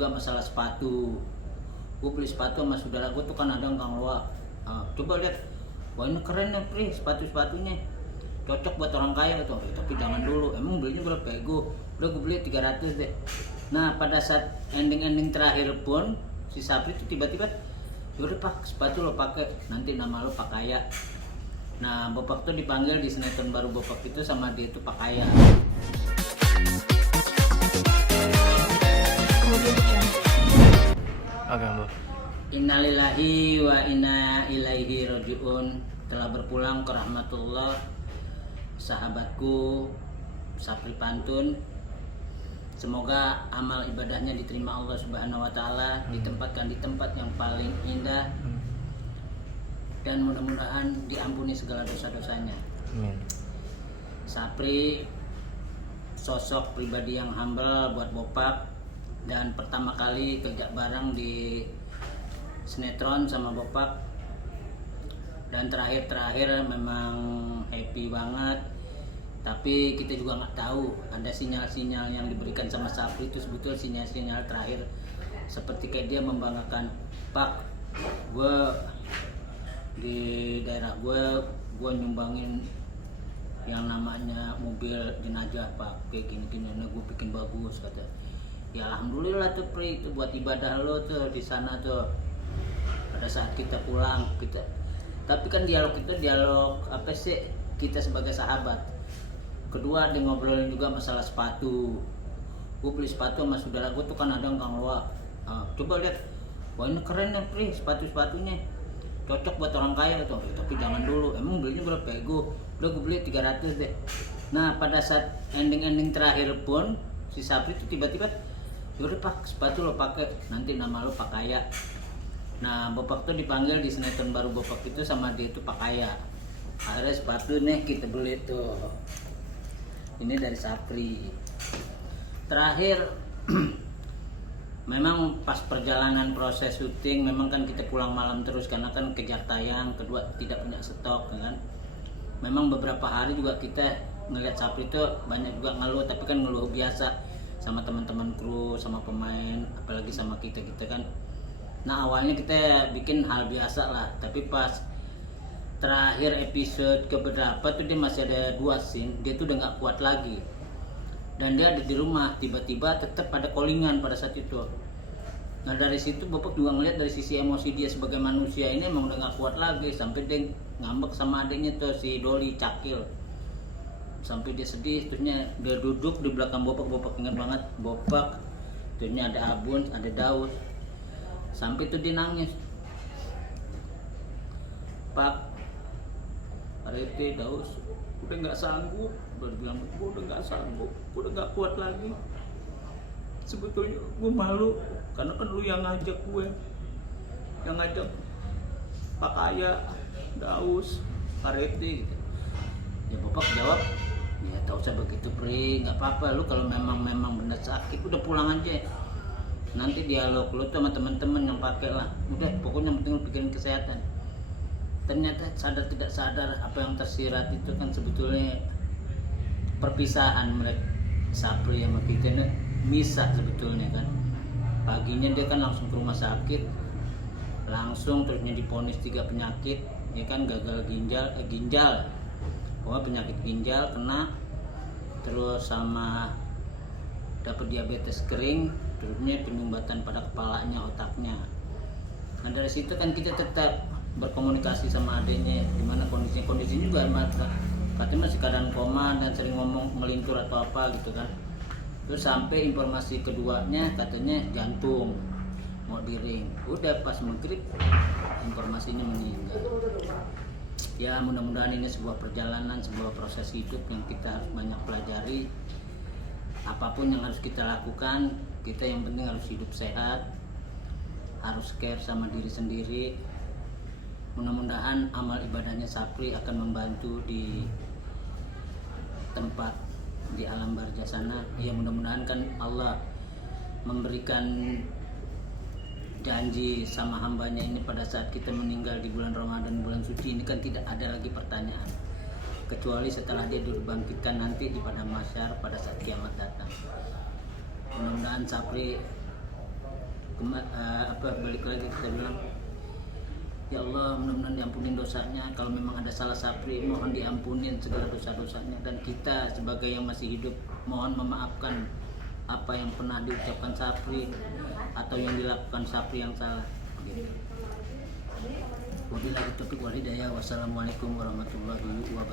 juga masalah sepatu. Gue beli sepatu sama saudara gue tuh kan ada Kang Loa. Coba lihat, wah ini keren nih Pri, sepatunya cocok buat orang kaya tuh. Tapi jangan dulu, emang belinya berapa ego? Udah gue beli 300 deh. Nah pada saat ending terakhir pun si Sapri tuh tiba-tiba, yaudah pak sepatu lo pakai, nanti nama lo Pak Kaya. Nah Bopak tuh dipanggil di sinetron baru Bopak itu sama dia itu Pak Kaya. Oke, Bu. Innalillahi wa inna ilaihi rajiun. Telah berpulang ke rahmatullah sahabatku Sapri Pantun. Semoga amal ibadahnya diterima Allah Subhanahu wa taala, ditempatkan di tempat yang paling indah, dan mudah-mudahan diampuni segala dosa-dosanya. Amin. Sapri sosok pribadi yang humble buat Bopak, dan pertama kali kerja bareng di sinetron sama Bopak, dan terakhir memang happy banget. Tapi kita juga nggak tahu ada sinyal-sinyal yang diberikan sama Sapri itu sebetulnya sinyal-sinyal terakhir, seperti kayak dia membanggakan, Pak, gue di daerah gue nyumbangin yang namanya mobil jenazah Pak, kayak gini-gini, nah gue bikin bagus kata. Ya alhamdulillah tuh Pri, itu buat ibadah lo tuh di sana tuh. Pada saat kita pulang kita, tapi kan dialog itu dialog apa sih, kita sebagai sahabat. Kedua dia ngobrolin juga masalah sepatu. Gue beli sepatu sama saudara gue tuh kan ada Kang Loa. Coba lihat, wah ini keren nih Pri, sepatunya cocok buat orang kaya tuh. Tapi jangan dulu, emang belinya berapa ego? Udah gue beli 300 deh. Nah pada saat ending terakhir pun si Sapri tuh tiba-tiba, yaudah pak sepatu lo pakai, nanti nama lo Pak Kaya. Nah Bopak tuh dipanggil di sinetron baru Bopak itu sama dia itu Pak Kaya. Akhirnya sepatu nih kita beli tuh. Ini dari Sapri. Terakhir memang pas perjalanan proses syuting memang kan kita pulang malam terus karena kan kejar tayang, kedua tidak punya stok kan. Memang beberapa hari juga kita ngelihat Sapri itu banyak juga ngeluh, tapi kan ngeluh biasa sama teman-teman kru, sama pemain, apalagi sama kita kan. Nah awalnya kita bikin hal biasa lah, tapi pas terakhir episode keberapa tuh dia masih ada 2 scene, dia tuh udah nggak kuat lagi, dan dia ada di rumah, tiba-tiba tetap ada callingan pada saat itu. Nah dari situ Bapak juga ngeliat dari sisi emosi dia sebagai manusia ini emang udah nggak kuat lagi, sampai dia ngambek sama adiknya tuh si Doli Cakil, sampai dia sedih. Terusnya dia duduk di belakang Bopak ingat banget Bopak, terusnya ada Abun, ada Daus, sampai tuh dia nangis, Pak Rete, Daus, udah nggak sanggup, baru bilang gue udah nggak sanggup, gue udah nggak kuat lagi. Sebetulnya gue malu karena kan lu yang ngajak gue, yang ngajak Pak Kaya, Daus, Pak Rete gitu. Ya Bapak jawab, ya tak usah begitu Pri, nggak apa-apa, lu kalau memang benar sakit udah pulang aja. Nanti dialog lu tuh sama teman-teman yang pakai lah, udah pokoknya penting lu pikirin kesehatan. Ternyata sadar tidak sadar apa yang tersirat itu kan sebetulnya perpisahan mereka Sapri sama kita ini misah sebetulnya kan. Paginya dia kan langsung ke rumah sakit, langsung terusnya diponis 3 penyakit, ya kan, gagal ginjal, pokoknya penyakit ginjal kena, terus sama dapat diabetes kering, terusnya penyumbatan pada kepalanya, otaknya. Nah dari situ kan kita tetap berkomunikasi sama adiknya gimana kondisinya juga katanya masih keadaan koma dan sering ngomong melintur atau apa gitu kan. Terus sampai informasi keduanya katanya jantung mau diring, udah pas maghrib informasinya meninggal. Ya mudah-mudahan ini sebuah perjalanan, sebuah proses hidup yang kita harus banyak pelajari. Apapun yang harus kita lakukan, kita yang penting harus hidup sehat, harus care sama diri sendiri. Mudah-mudahan amal ibadahnya Sapri akan membantu di tempat di alam barzah sana. Ya mudah-mudahan kan Allah memberikan janji sama hambanya ini pada saat kita meninggal di bulan Ramadan, bulan suci ini kan tidak ada lagi pertanyaan, kecuali setelah dia dibangkitkan nanti di padang mahsyar pada saat kiamat datang. Mudah-mudahan Sapri balik lagi kita bilang, ya Allah, mudah-mudahan diampunin dosanya. Kalau memang ada salah Sapri, mohon diampunin segala dosa-dosanya. Dan kita sebagai yang masih hidup, mohon memaafkan apa yang pernah diucapkan Sapri atau yang dilakukan Sapri yang salah. Wabillahi taufiq wal hidayah. Wassalamualaikum warahmatullahi wabarakatuh.